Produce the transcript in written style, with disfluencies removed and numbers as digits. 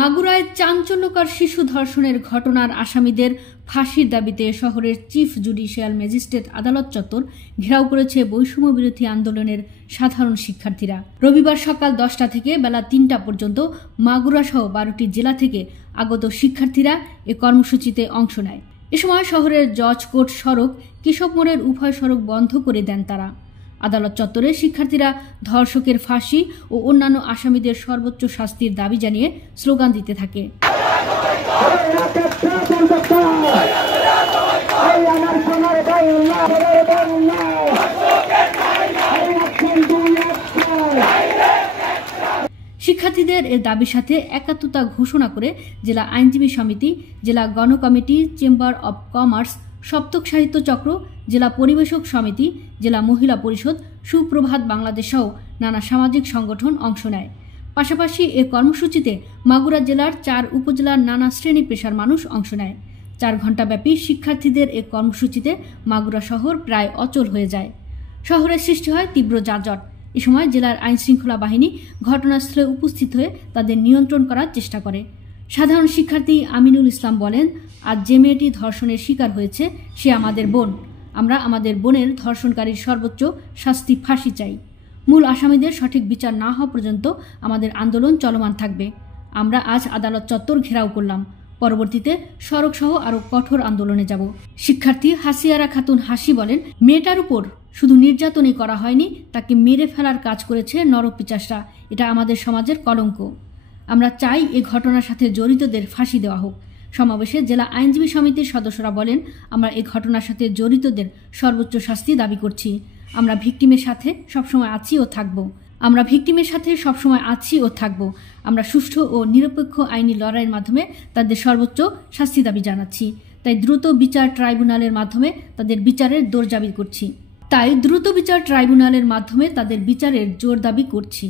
মাগুরায় চাঞ্চল্যকর শিশু ধর্ষণের ঘটনার আসামিদের ফাঁসির দাবিতে শহরের চিফ জুডিশিয়াল ম্যাজিস্ট্রেট আদালত চত্বর ঘেরাও করেছে বৈষম্য বিরোধী আন্দোলনের সাধারণ শিক্ষার্থীরা। রবিবার সকাল 10টা থেকে বেলা 3টা পর্যন্ত মাগুরা সহ 12টি জেলা থেকে আগত শিক্ষার্থীরা এ কর্মসূচিতে অংশ নেয়। এ সময় শহরের জজ কোর্ট সড়ক, কেশব মোড়ের উভয় সড়ক বন্ধ করে দেন তারা। আদালত চত্বরে শিক্ষার্থীরা ধর্ষকের ফাঁসি ও অন্যান্য আসামিদের সর্বোচ্চ শাস্তির দাবি জানিয়ে স্লোগান দিতে থাকে। শিক্ষার্থীদের এর দাবির সাথে একাত্মতা ঘোষণা করে জেলা আইনজীবী সমিতি, জেলা গণকমিটি, চেম্বার অব কমার্স, সপ্তক সাহিত্য চক্র, জেলা পরিবেশক সমিতি, জেলা মহিলা পরিষদ, সুপ্রভাত বাংলাদেশ সহ নানা সামাজিক সংগঠন অংশ নেয়। পাশাপাশি এ কর্মসূচিতে মাগুরা জেলার 4 উপজেলার নানা শ্রেণী পেশার মানুষ অংশ নেয়। 4 ঘণ্টাব্যাপী শিক্ষার্থীদের এ কর্মসূচিতে মাগুরা শহর প্রায় অচল হয়ে যায়। শহরে সৃষ্টি হয় তীব্র যানজট। এ সময় জেলার আইনশৃঙ্খলা বাহিনী ঘটনাস্থলে উপস্থিত হয়ে তাদের নিয়ন্ত্রণ করার চেষ্টা করে। সাধারণ শিক্ষার্থী আমিনুল ইসলাম বলেন, আজ যে মেয়েটি ধর্ষণের শিকার হয়েছে সে আমাদের বোন। আমরা আমাদের বোনের ধর্ষণকারীর সর্বোচ্চ শাস্তি ফাঁসি চাই। মূল আসামিদের সঠিক বিচার না হওয়া পর্যন্ত আমাদের আন্দোলন চলমান থাকবে। আমরা আজ আদালত চত্বর ঘেরাও করলাম। পরবর্তীতে সড়ক সহ আরও কঠোর আন্দোলনে যাব। শিক্ষার্থী হাসিয়ারা খাতুন হাসি বলেন, মেয়েটার উপর শুধু নির্যাতনই করা হয়নি, তাকে মেরে ফেলার কাজ করেছে নরপিশাচরা। এটা আমাদের সমাজের কলঙ্ক। আমরা চাই এ ঘটনার সাথে জড়িতদের ফাঁসি দেওয়া হোক। সমাবেশে জেলা আইনজীবী সমিতির সদস্যরা বলেন, আমরা এই ঘটনার সাথে জড়িতদের সর্বোচ্চ শাস্তি দাবি করছি। আমরা ভিকটিমের সাথে সবসময় আছি ও থাকব। আমরা সুষ্ঠু ও নিরপেক্ষ আইনি লড়াইয়ের মাধ্যমে তাদের সর্বোচ্চ শাস্তি দাবি জানাচ্ছি। তাই দ্রুত বিচার ট্রাইব্যুনালের মাধ্যমে তাদের বিচারের জোর দাবি করছি।